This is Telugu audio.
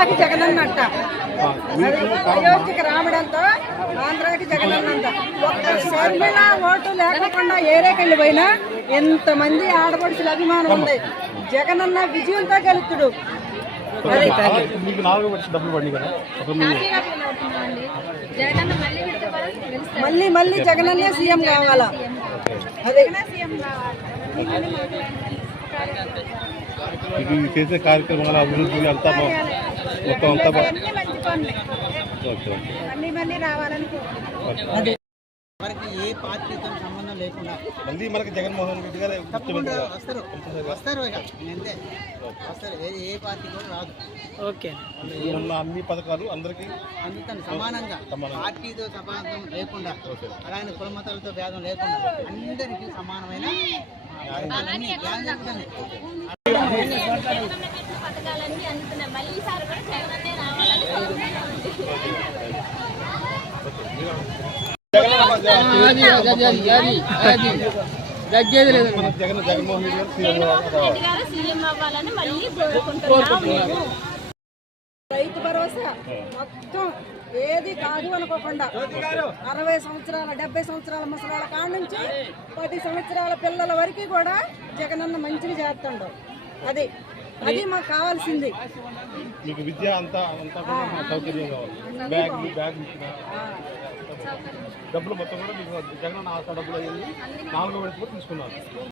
ఆంధ్రాకి జగనన్నట్ట. అయోధ్యకి రావడంతో ఆంధ్రాకి జగనన్నంత. ఒక్క షర్మిల ఓటు లేకుండా ఏరేకెళ్ళి పోయినా ఎంతమంది ఆడపడుచుల అభిమానం ఉంది. జగనన్న విజయంతో గెలుతుడు. మళ్ళీ మళ్ళీ జగనన్నే సీఎం కావాలా. అదే చేసే కార్యక్రమాల అభివృద్ధి అంతా మొత్తం అంతా మనకి ఏ పార్టీతో సంబంధం లేకుండా మళ్ళీ మనకి జగన్మోహన్ రెడ్డి గారు తప్పకుండా వస్తారు ఇక అంతే వస్తారు. ఏ పార్టీ కూడా రాదు. ఓకే, అన్ని పథకాలు అందరికీ అందుకని సమానంగా పార్టీతో సంబంధం లేకుండా అలాగే కుల మతాలతో భేదం లేకుండా అందరికీ సమానమైన జగన్మోహన్ రెడ్డి గారు సీఎం అవ్వాలని మళ్ళీ కోరుకుంటున్నాము. రైతు భరోసా మొత్తం ఏది కాదు అనుకోకుండా 60 సంవత్సరాల 70 సంవత్సరాల ముసలాళ్ళ కాడ నుంచి 10 సంవత్సరాల పిల్లల వరకు కూడా జగనన్న మంచిగా చేస్తాడు. అది అది మాకు కావాల్సింది. మీకు విద్య అంతా సౌకర్యం కావాలి. బ్యాగ్ డబ్బులు మొత్తం కూడా మీకు జగనన్న ఆసరా డబ్బులు అయ్యింది 4 విడతలు తీసుకున్నారు.